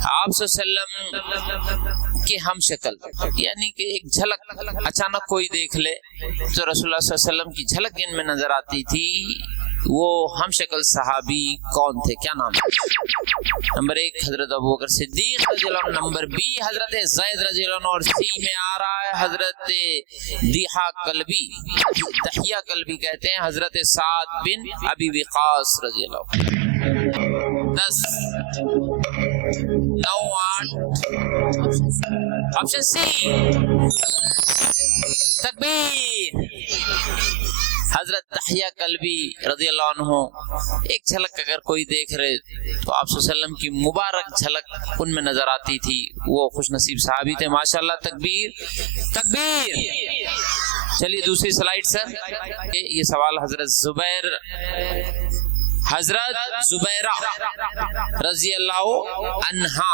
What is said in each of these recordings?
آپ صلی اللہ علیہ وسلم کی ہم شکل، یعنی کہ ایک جھلک اچانک کوئی دیکھ لے تو رسول اللہ صلی اللہ علیہ وسلم کی جھلک ان میں نظر آتی تھی، وہ ہم شکل صحابی کون تھے، کیا نام ہے؟ نمبر 1 حضرت ابوبکر صدیق رضی اللہ عنہ، نمبر 2 حضرت زید رضی اللہ عنہ، اور سی میں آ رہا ہے حضرت دحیہ کلبی کہتے ہیں حضرت سعد بن ابی وقاص رضی اللہ عنہ۔ 10 9 8 آپشن سی تکبیر۔ حضرت دحیہ کلبی رضی اللہ عنہ، ایک جھلک اگر کوئی دیکھ رہے تو آپ صلی اللہ علیہ وسلم کی مبارک جھلک ان میں نظر آتی تھی، وہ خوش نصیب صحابی تھے ماشاءاللہ۔ تکبیر تکبیر۔ چلیے دوسری سلائیڈ سر، یہ سوال حضرت زبیرہ رضی اللہ عنہا،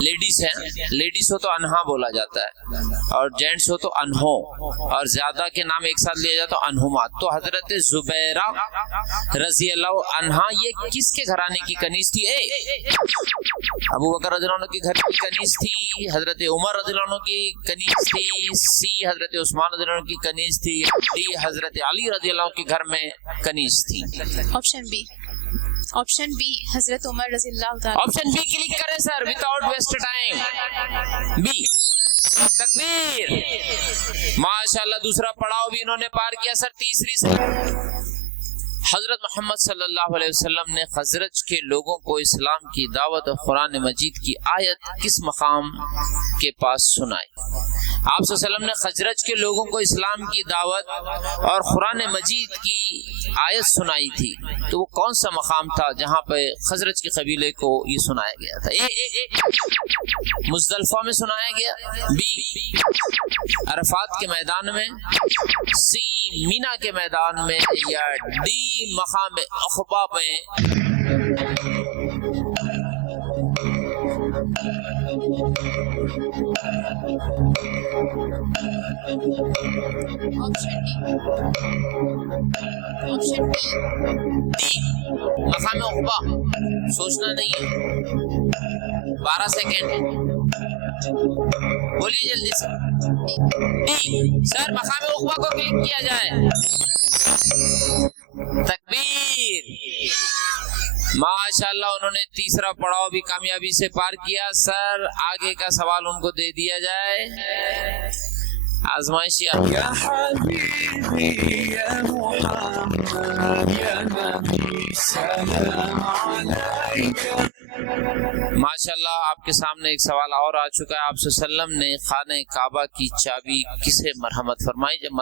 لیڈیز ہیں، لیڈیز ہو تو انہا بولا جاتا ہے اور جینٹس ہو تو انہو، اور زیادہ کے نام ایک ساتھ لیا جاتا تو انہما۔ تو حضرت زبیرہ رضی اللہ عنہا یہ کس کے گھرانے کی کنیز تھی؟ ابو بکر رضی اللہ عنہ کے گھر کی کنیز تھی، حضرت عمر رضی اللہ عنہ کی کنیز تھی، سی حضرت عثمان رضی اللہ عنہ کی کنیز تھی، ڈی حضرت علی رضی اللہ عنہ کے گھر میں کنیز تھی۔ آپشن بی حضرت عمر رضی اللہ تعالی۔ آپشن بی کلک کریں سر وداؤٹ ویسٹ ٹائم، بی تکبیر۔ ماشاءاللہ دوسرا پڑاؤ بھی انہوں نے پار کیا سر۔ تیسری سر، حضرت محمد صلی اللہ علیہ وسلم نے خزرج کے لوگوں کو اسلام کی دعوت اور قرآن مجید کی آیت کس مقام کے پاس سنائی؟ آپ صلی اللہ علیہ وسلم نے خزرج کے لوگوں کو اسلام کی دعوت اور قرآن مجید کی آیت سنائی تھی، تو وہ کون سا مقام تھا جہاں پہ خزرج کے قبیلے کو یہ سنایا گیا تھا؟ اے مزدلفہ میں سنایا گیا، بی عرفات کے میدان میں، سی مینا کے میدان میں، یا ڈی مقام عقبہ میں؟ آپشن ڈی مقام عقبہ، سوچنا نہیں ہے، 12 سیکنڈ بولیے جلدی سے۔ ڈی سر مقام عقبہ کو کلک کیا جائے۔ تکبیر۔ ماشاءاللہ انہوں نے تیسرا پڑاؤ بھی کامیابی سے پار کیا سر۔ آگے کا سوال ان کو دے دیا جائے، آزمائشی یا حبیبی یا محمد یا نبی سلام علیکہ۔ ماشاءاللہ آپ کے سامنے ایک سوال اور آ چکا ہے۔ آپ صلی اللہ علیہ وسلم نے خانہ کعبہ کی چابی کسے مرحمت فرمائی؟ جب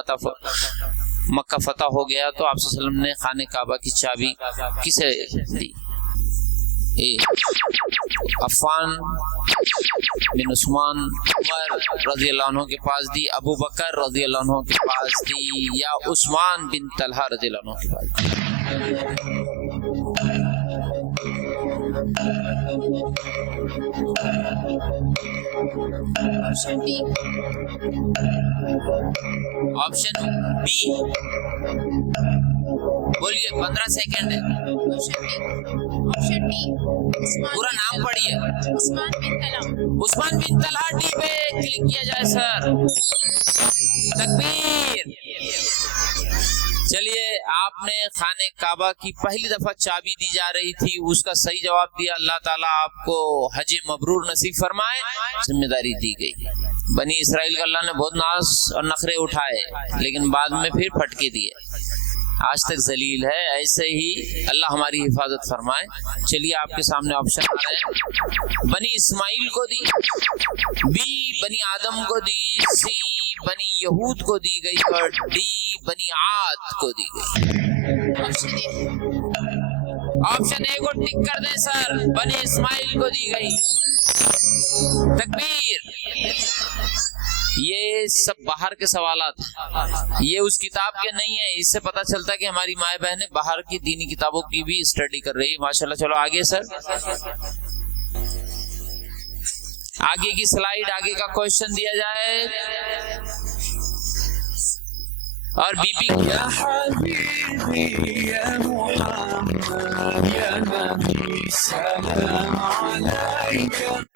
مکہ فتح ہو گیا تو آپ صلی اللہ علیہ وسلم نے خانہ کعبہ کی چابی کسے دی؟ اے عفان بن عثمان عمر رضی اللہ عنہ کے پاس دی، ابو بکر رضی اللہ عنہ کے پاس دی، یا عثمان بن طلحہ رضی اللہ عنہ کے پاس دی؟ Option B. آپشن بی بولیے، 15 سیکنڈ ہے۔ آپشن ڈی پورا نام پڑھیے۔ عثمان بن طلحہ۔ عثمان بن طلحہ، ڈی پہ کلک کیا جائے سر۔ تکبیر۔ چلیے آپ نے خانہ کعبہ کی پہلی دفعہ چابی دی جا رہی تھی، اس کا صحیح جواب دیا۔ اللہ تعالیٰ آپ کو حج مبرور نصیب فرمائے۔ ذمہ داری دی گئی، بنی اسرائیل کا اللہ نے بہت ناز اور نخرے اٹھائے لیکن بعد میں پھر پھٹکے دیے، آج تک ذلیل ہے۔ ایسے ہی اللہ ہماری حفاظت فرمائے۔ چلیے آپ کے سامنے آپشن آ رہے ہیں، بنی اسماعیل کو دی، بی بنی آدم کو دی، سی بنی یہود کو دی گئی، اور ڈی بنی عاد کو دی گئی۔ آپشن اے کو ٹک کر دیں سر، بنی اسماعیل کو دی گئی۔ تکبیر۔ یہ سب باہر کے سوالات ہیں، یہ اس کتاب کے نہیں ہیں۔ اس سے پتہ چلتا ہے کہ ہماری مائیں بہنیں باہر کی دینی کتابوں کی بھی اسٹڈی کر رہی ہے ماشاءاللہ۔ چلو آگے سر، آگے کی سلائیڈ، آگے کا کوشچن دیا جائے۔ اور بی پی یا حبیبی یا محمد یا نبی سلام علیکہ۔